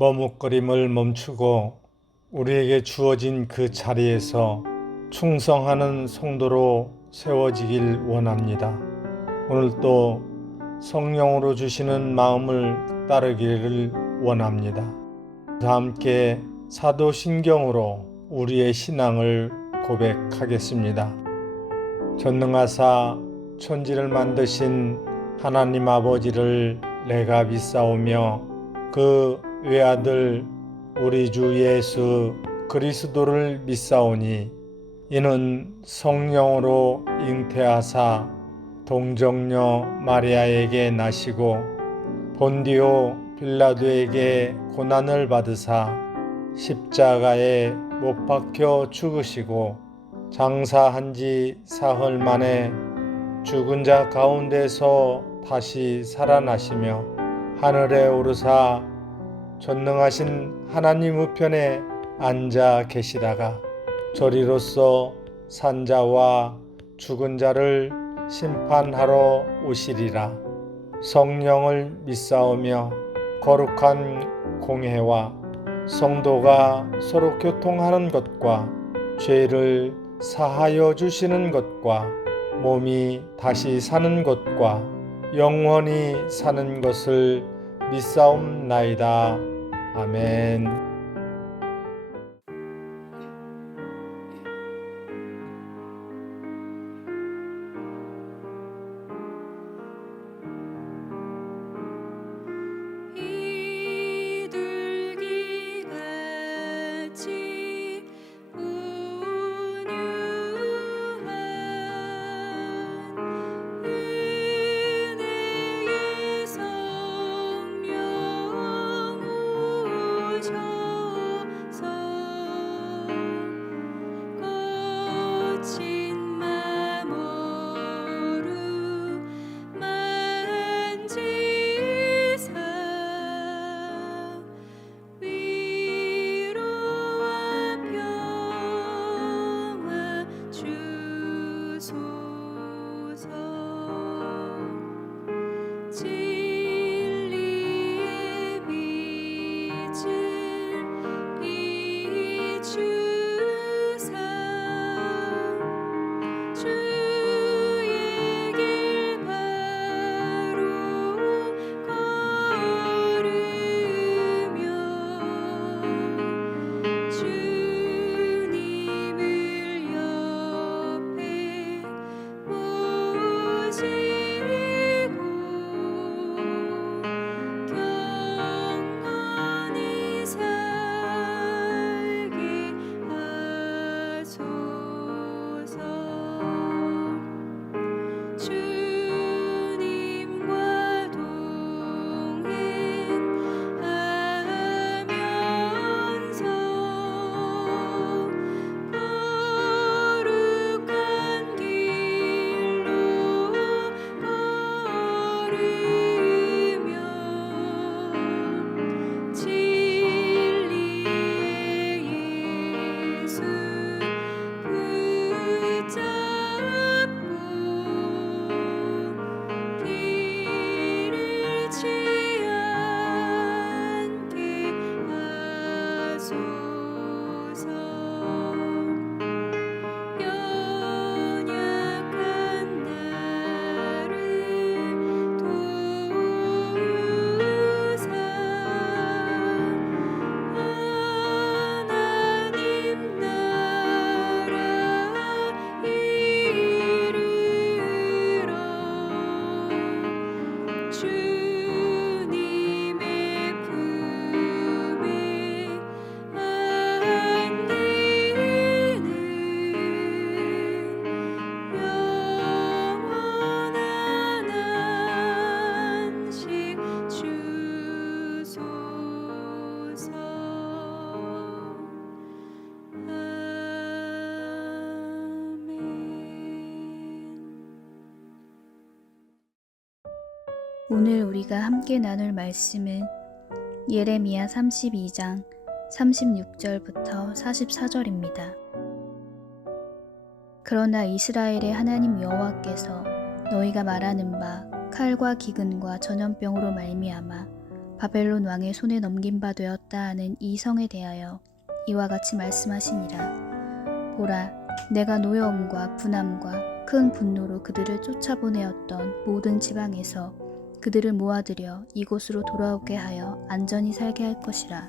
머뭇거림을 멈추고 우리에게 주어진 그 자리에서 충성하는 성도로 세워지길 원합니다. 오늘도 성령으로 주시는 마음을 따르기를 원합니다. 다 함께 사도신경으로 우리의 신앙을 고백하겠습니다. 전능하사 천지를 만드신 하나님 아버지를 내가 믿사오며 그 외아들 우리 주 예수 그리스도를 믿사오니 이는 성령으로 잉태하사 동정녀 마리아에게 나시고 본디오 빌라도에게 고난을 받으사 십자가에 못 박혀 죽으시고 장사한 지 사흘 만에 죽은 자 가운데서 다시 살아나시며 하늘에 오르사 전능하신 하나님 우편에 앉아 계시다가 저리로서 산자와 죽은 자를 심판하러 오시리라. 성령을 믿사오며 거룩한 공회와 성도가 서로 교통하는 것과 죄를 사하여 주시는 것과 몸이 다시 사는 것과 영원히 사는 것을 믿사옵나이다. 아멘. 오늘 우리가 함께 나눌 말씀은 예레미야 32장 36절부터 44절입니다. 그러나 이스라엘의 하나님 여호와께서 너희가 말하는 바 칼과 기근과 전염병으로 말미암아 바벨론 왕의 손에 넘긴 바 되었다 하는 이 성에 대하여 이와 같이 말씀하시니라. 보라, 내가 노여움과 분함과 큰 분노로 그들을 쫓아보내었던 모든 지방에서 그들을 모아들여 이곳으로 돌아오게 하여 안전히 살게 할 것이라.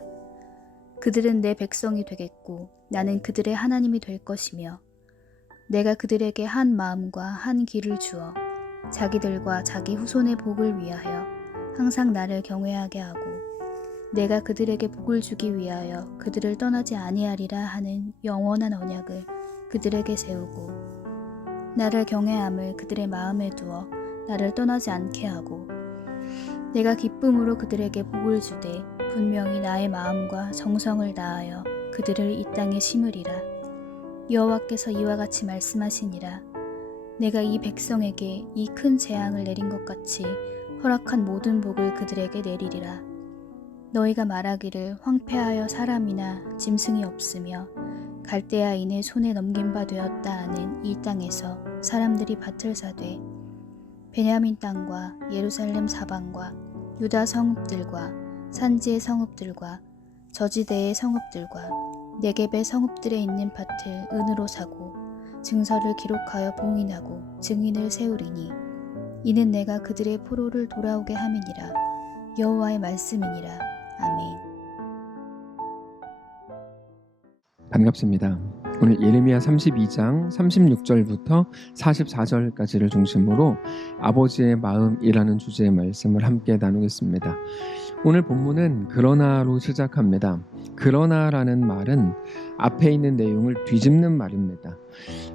그들은 내 백성이 되겠고 나는 그들의 하나님이 될 것이며 내가 그들에게 한 마음과 한 길을 주어 자기들과 자기 후손의 복을 위하여 항상 나를 경외하게 하고 내가 그들에게 복을 주기 위하여 그들을 떠나지 아니하리라 하는 영원한 언약을 그들에게 세우고 나를 경외함을 그들의 마음에 두어 나를 떠나지 않게 하고 내가 기쁨으로 그들에게 복을 주되 분명히 나의 마음과 정성을 다하여 그들을 이 땅에 심으리라. 여호와께서 이와 같이 말씀하시니라. 내가 이 백성에게 이 큰 재앙을 내린 것 같이 허락한 모든 복을 그들에게 내리리라. 너희가 말하기를 황폐하여 사람이나 짐승이 없으며 갈대아인의 손에 넘긴 바 되었다 하는 이 땅에서 사람들이 밭을 사되 베냐민 땅과 예루살렘 사방과 유다 성읍들과 산지의 성읍들과 저지대의 성읍들과 네겝의 성읍들에 있는 밭을 은으로 사고 증서를 기록하여 봉인하고 증인을 세우리니 이는 내가 그들의 포로를 돌아오게 함이니라. 여호와의 말씀이니라. 아멘. 반갑습니다. 오늘 예레미야 32장 36절부터 44절까지를 중심으로 아버지의 마음이라는 주제의 말씀을 함께 나누겠습니다. 오늘 본문은 그러나로 시작합니다. 그러나라는 말은 앞에 있는 내용을 뒤집는 말입니다.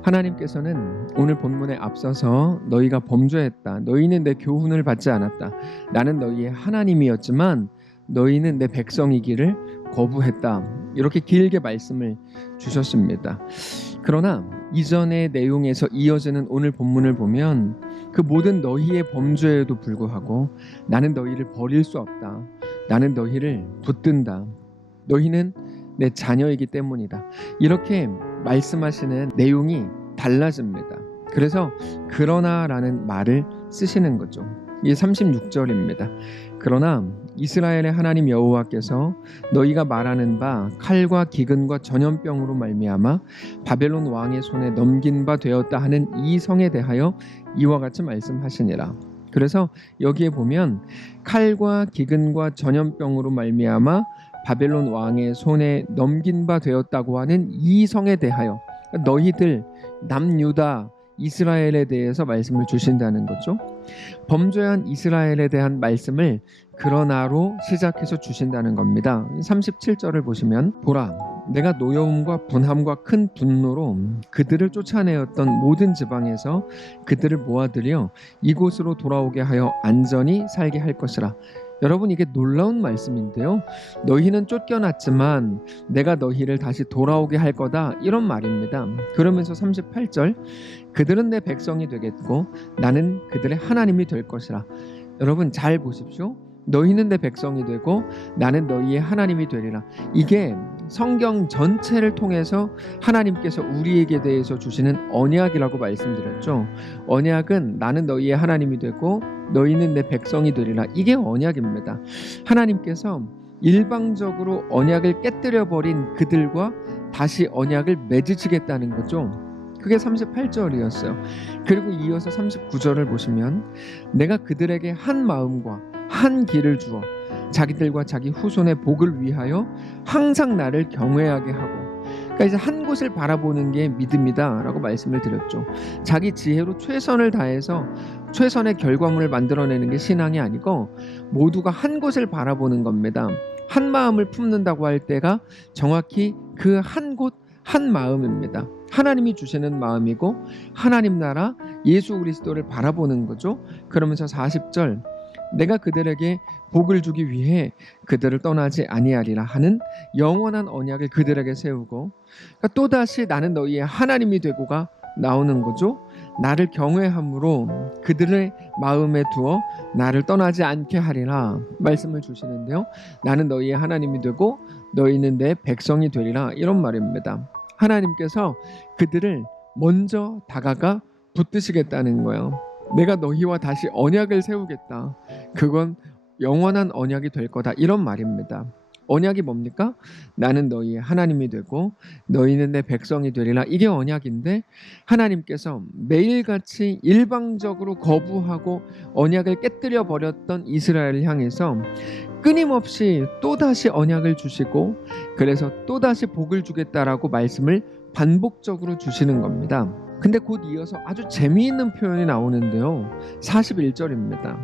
하나님께서는 오늘 본문에 앞서서 너희가 범죄했다. 너희는 내 교훈을 받지 않았다. 나는 너희의 하나님이었지만 너희는 내 백성이기를 거부했다. 이렇게 길게 말씀을 주셨습니다. 그러나 이전의 내용에서 이어지는 오늘 본문을 보면 그 모든 너희의 범죄에도 불구하고 나는 너희를 버릴 수 없다. 나는 너희를 붙든다. 너희는 내 자녀이기 때문이다. 이렇게 말씀하시는 내용이 달라집니다. 그래서 그러나라는 말을 쓰시는 거죠. 이게 36절입니다. 그러나 이스라엘의 하나님 여호와께서 너희가 말하는 바 칼과 기근과 전염병으로 말미암아 바벨론 왕의 손에 넘긴 바 되었다 하는 이 성에 대하여 이와 같이 말씀하시니라. 그래서 여기에 보면 칼과 기근과 전염병으로 말미암아 바벨론 왕의 손에 넘긴 바 되었다고 하는 이 성에 대하여 너희들 남유다 이스라엘에 대해서 말씀을 주신다는 거죠. 범죄한 이스라엘에 대한 말씀을 그러나로 시작해서 주신다는 겁니다. 37절을 보시면 보라 내가 노여움과 분함과 큰 분노로 그들을 쫓아내었던 모든 지방에서 그들을 모아들여 이곳으로 돌아오게 하여 안전히 살게 할 것이라. 여러분 이게 놀라운 말씀인데요. 너희는 쫓겨났지만 내가 너희를 다시 돌아오게 할 거다 이런 말입니다. 그러면서 38절 그들은 내 백성이 되겠고 나는 그들의 하나님이 될 것이라. 여러분 잘 보십시오. 너희는 내 백성이 되고 나는 너희의 하나님이 되리라. 이게 성경 전체를 통해서 하나님께서 우리에게 대해서 주시는 언약이라고 말씀드렸죠. 언약은 나는 너희의 하나님이 되고 너희는 내 백성이 되리라. 이게 언약입니다. 하나님께서 일방적으로 언약을 깨뜨려버린 그들과 다시 언약을 맺으시겠다는 거죠. 그게 38절이었어요. 그리고 이어서 39절을 보시면 내가 그들에게 한 마음과 한 길을 주어 자기들과 자기 후손의 복을 위하여 항상 나를 경외하게 하고, 그러니까 이제 한 곳을 바라보는 게 믿음이다 라고 말씀을 드렸죠. 자기 지혜로 최선을 다해서 최선의 결과물을 만들어내는 게 신앙이 아니고 모두가 한 곳을 바라보는 겁니다. 한 마음을 품는다고 할 때가 정확히 그 한 곳 한 마음입니다. 하나님이 주시는 마음이고 하나님 나라 예수 그리스도를 바라보는 거죠. 그러면서 40절 내가 그들에게 복을 주기 위해 그들을 떠나지 아니하리라 하는 영원한 언약을 그들에게 세우고, 그러니까 또다시 나는 너희의 하나님이 되고가 나오는 거죠. 나를 경외함으로 그들의 마음에 두어 나를 떠나지 않게 하리라 말씀을 주시는데요. 나는 너희의 하나님이 되고 너희는 내 백성이 되리라 이런 말입니다. 하나님께서 그들을 먼저 다가가 붙드시겠다는 거예요. 내가 너희와 다시 언약을 세우겠다. 그건 영원한 언약이 될 거다. 이런 말입니다. 언약이 뭡니까? 나는 너희의 하나님이 되고 너희는 내 백성이 되리라. 이게 언약인데 하나님께서 매일같이 일방적으로 거부하고 언약을 깨뜨려 버렸던 이스라엘을 향해서 끊임없이 또다시 언약을 주시고 그래서 또다시 복을 주겠다라고 말씀을 반복적으로 주시는 겁니다. 근데 곧 이어서 아주 재미있는 표현이 나오는데요. 41절입니다.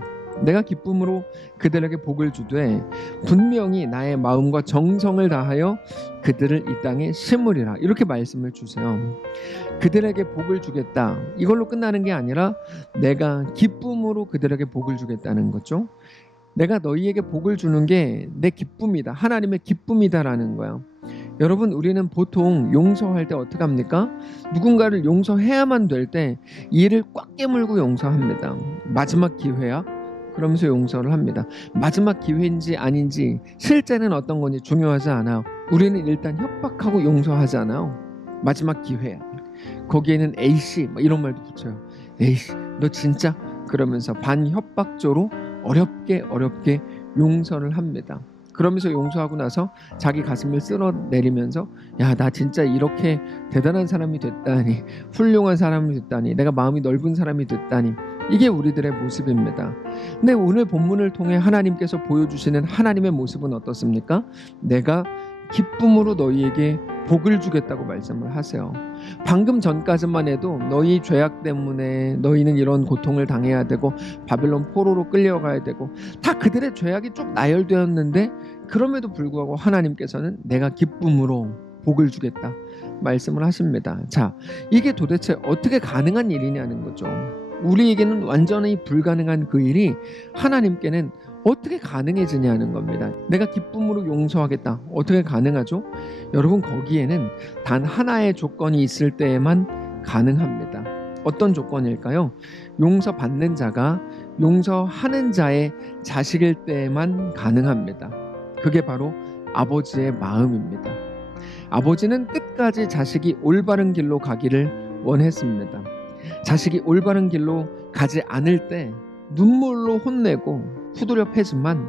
내가 기쁨으로 그들에게 복을 주되 분명히 나의 마음과 정성을 다하여 그들을 이 땅에 심으리라. 이렇게 말씀을 주세요. 그들에게 복을 주겠다. 이걸로 끝나는 게 아니라 내가 기쁨으로 그들에게 복을 주겠다는 거죠. 내가 너희에게 복을 주는 게 내 기쁨이다. 하나님의 기쁨이다라는 거예요. 여러분, 우리는 보통 용서할 때 어떻게 합니까? 누군가를 용서해야만 될 때 이를 꽉 깨물고 용서합니다. 마지막 기회야? 그러면서 용서를 합니다. 마지막 기회인지 아닌지 실제는 어떤 건지 중요하지 않아요. 우리는 일단 협박하고 용서하잖아요. 마지막 기회야. 거기에는 A씨 이런 말도 붙여요. A씨 너 진짜? 그러면서 반협박조로 어렵게 용서를 합니다. 그러면서 용서하고 나서 자기 가슴을 쓸어내리면서 야, 나 진짜 이렇게 대단한 사람이 됐다니, 훌륭한 사람이 됐다니, 내가 마음이 넓은 사람이 됐다니, 이게 우리들의 모습입니다. 근데 오늘 본문을 통해 하나님께서 보여주시는 하나님의 모습은 어떻습니까? 내가 기쁨으로 너희에게 복을 주겠다고 말씀을 하세요. 방금 전까지만 해도 너희 죄악 때문에 너희는 이런 고통을 당해야 되고 바벨론 포로로 끌려가야 되고 다 그들의 죄악이 쭉 나열되었는데 그럼에도 불구하고 하나님께서는 내가 기쁨으로 복을 주겠다 말씀을 하십니다. 자, 이게 도대체 어떻게 가능한 일이냐는 거죠. 우리에게는 완전히 불가능한 그 일이 하나님께는 어떻게 가능해지냐는 겁니다. 내가 기쁨으로 용서하겠다. 어떻게 가능하죠? 여러분, 거기에는 단 하나의 조건이 있을 때에만 가능합니다. 어떤 조건일까요? 용서받는 자가 용서하는 자의 자식일 때에만 가능합니다. 그게 바로 아버지의 마음입니다. 아버지는 끝까지 자식이 올바른 길로 가기를 원했습니다. 자식이 올바른 길로 가지 않을 때 눈물로 혼내고 후두려 패지만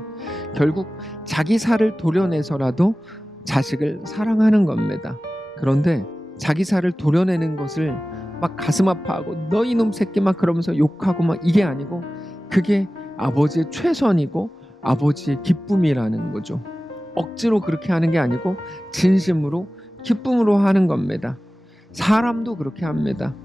결국 자기 살을 도려내서라도 자식을 사랑하는 겁니다. 그런데 자기 살을 도려내는 것을 막 가슴 아파하고 너 이놈 새끼 막 그러면서 욕하고 막 이게 아니고 그게 아버지의 최선이고 아버지의 기쁨이라는 거죠. 억지로 그렇게 하는 게 아니고 진심으로 기쁨으로 하는 겁니다. 사람도 그렇게 합니다.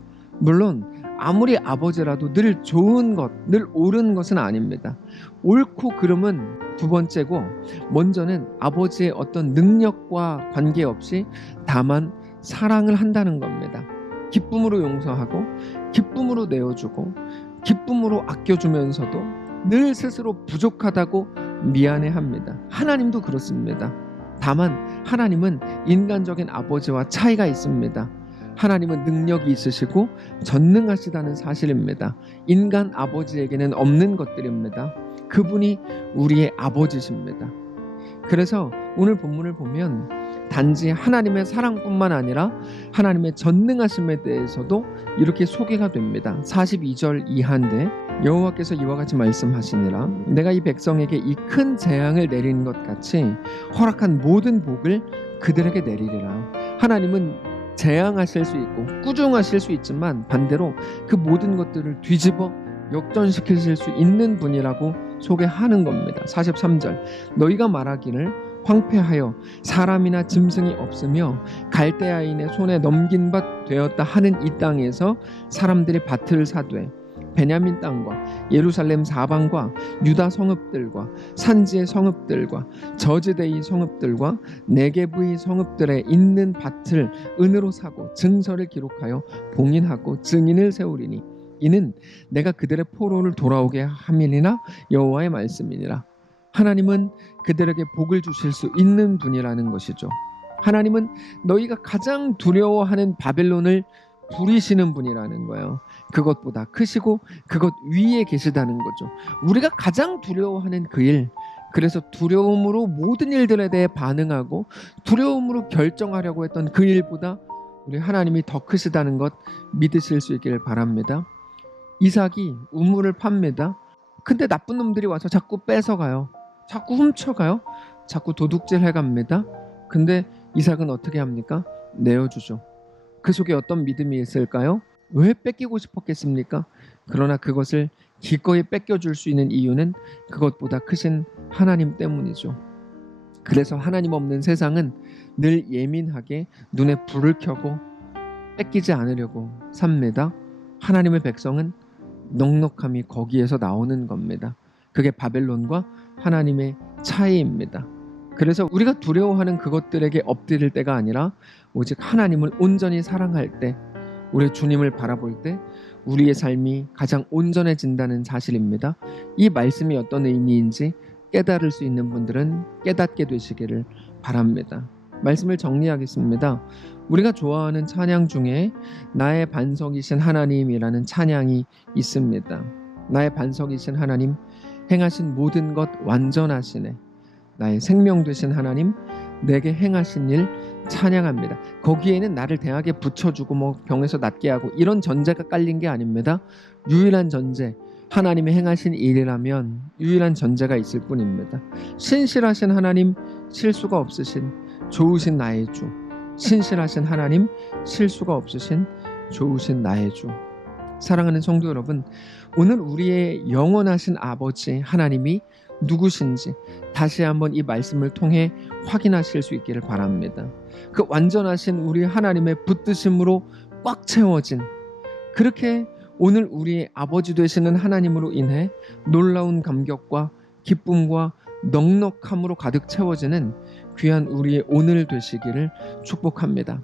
물론 아무리 아버지라도 늘 좋은 것, 늘 옳은 것은 아닙니다. 옳고 그름은 두 번째고 먼저는 아버지의 어떤 능력과 관계없이 다만 사랑을 한다는 겁니다. 기쁨으로 용서하고 기쁨으로 내어주고 기쁨으로 아껴주면서도 늘 스스로 부족하다고 미안해합니다. 하나님도 그렇습니다. 다만 하나님은 인간적인 아버지와 차이가 있습니다. 하나님은 능력이 있으시고 전능하시다는 사실입니다. 인간 아버지에게는 없는 것들입니다. 그분이 우리의 아버지십니다. 그래서 오늘 본문을 보면 단지 하나님의 사랑뿐만 아니라 하나님의 전능하심에 대해서도 이렇게 소개가 됩니다. 42절 이하인데 여호와께서 이와 같이 말씀하시니라 내가 이 백성에게 이 큰 재앙을 내리는 것 같이 허락한 모든 복을 그들에게 내리리라. 하나님은 재앙하실 수 있고 꾸중하실 수 있지만 반대로 그 모든 것들을 뒤집어 역전시키실 수 있는 분이라고 소개하는 겁니다. 43절 너희가 말하기를 황폐하여 사람이나 짐승이 없으며 갈대아인의 손에 넘긴 바 되었다 하는 이 땅에서 사람들이 밭을 사되 베냐민 땅과 예루살렘 사방과 유다 성읍들과 산지의 성읍들과 저지대의 성읍들과 네게브의 성읍들에 있는 밭을 은으로 사고 증서를 기록하여 봉인하고 증인을 세우리니 이는 내가 그들의 포로를 돌아오게 함이니라 여호와의 말씀이니라. 하나님은 그들에게 복을 주실 수 있는 분이라는 것이죠. 하나님은 너희가 가장 두려워하는 바벨론을 부리시는 분이라는 거예요. 그것보다 크시고 그것 위에 계시다는 거죠. 우리가 가장 두려워하는 그 일, 그래서 두려움으로 모든 일들에 대해 반응하고 두려움으로 결정하려고 했던 그 일보다 우리 하나님이 더 크시다는 것 믿으실 수 있기를 바랍니다. 이삭이 우물을 팝니다. 근데 나쁜 놈들이 와서 자꾸 뺏어가요. 자꾸 훔쳐가요. 자꾸 도둑질 해갑니다. 근데 이삭은 어떻게 합니까? 내어주죠. 그 속에 어떤 믿음이 있을까요? 왜 뺏기고 싶었겠습니까? 그러나 그것을 기꺼이 뺏겨줄 수 있는 이유는 그것보다 크신 하나님 때문이죠. 그래서 하나님 없는 세상은 늘 예민하게 눈에 불을 켜고 뺏기지 않으려고 삽니다. 하나님의 백성은 넉넉함이 거기에서 나오는 겁니다. 그게 바벨론과 하나님의 차이입니다. 그래서 우리가 두려워하는 그것들에게 엎드릴 때가 아니라 오직 하나님을 온전히 사랑할 때, 우리 주님을 바라볼 때 우리의 삶이 가장 온전해진다는 사실입니다. 이 말씀이 어떤 의미인지 깨달을 수 있는 분들은 깨닫게 되시기를 바랍니다. 말씀을 정리하겠습니다. 우리가 좋아하는 찬양 중에 나의 반석이신 하나님이라는 찬양이 있습니다. 나의 반석이신 하나님, 행하신 모든 것 완전하시네. 나의 생명 되신 하나님, 내게 행하신 일 찬양합니다. 거기에는 나를 대학에 붙여주고 병에서 낫게 하고 이런 전제가 깔린 게 아닙니다. 유일한 전제, 하나님의 행하신 일이라면 유일한 전제가 있을 뿐입니다. 신실하신 하나님, 실수가 없으신 좋으신 나의 주. 신실하신 하나님, 실수가 없으신 좋으신 나의 주. 사랑하는 성도 여러분, 오늘 우리의 영원하신 아버지 하나님이 누구신지 다시 한번 이 말씀을 통해 확인하실 수 있기를 바랍니다. 그 완전하신 우리 하나님의 붙드심으로 꽉 채워진, 그렇게 오늘 우리의 아버지 되시는 하나님으로 인해 놀라운 감격과 기쁨과 넉넉함으로 가득 채워지는 귀한 우리의 오늘 되시기를 축복합니다.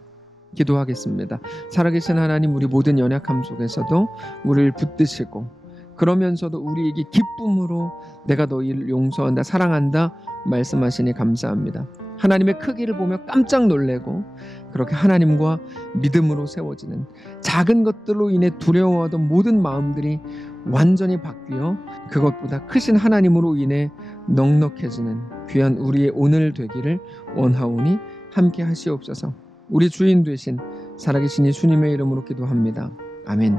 기도하겠습니다. 살아계신 하나님, 우리 모든 연약함 속에서도 우리를 붙드시고 그러면서도 우리에게 기쁨으로 내가 너희를 용서한다, 사랑한다 말씀하시니 감사합니다. 하나님의 크기를 보며 깜짝 놀래고 그렇게 하나님과 믿음으로 세워지는, 작은 것들로 인해 두려워하던 모든 마음들이 완전히 바뀌어 그것보다 크신 하나님으로 인해 넉넉해지는 귀한 우리의 오늘 되기를 원하오니 함께 하시옵소서. 우리 주인 되신 살아계신 예수님의 이름으로 기도합니다. 아멘.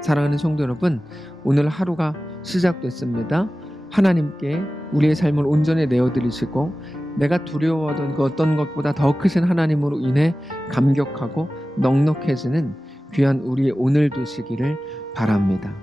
사랑하는 성도 여러분, 오늘 하루가 시작됐습니다. 하나님께 우리의 삶을 온전히 내어드리시고 내가 두려워하던 그 어떤 것보다 더 크신 하나님으로 인해 감격하고 넉넉해지는 귀한 우리의 오늘 되시기를 바랍니다.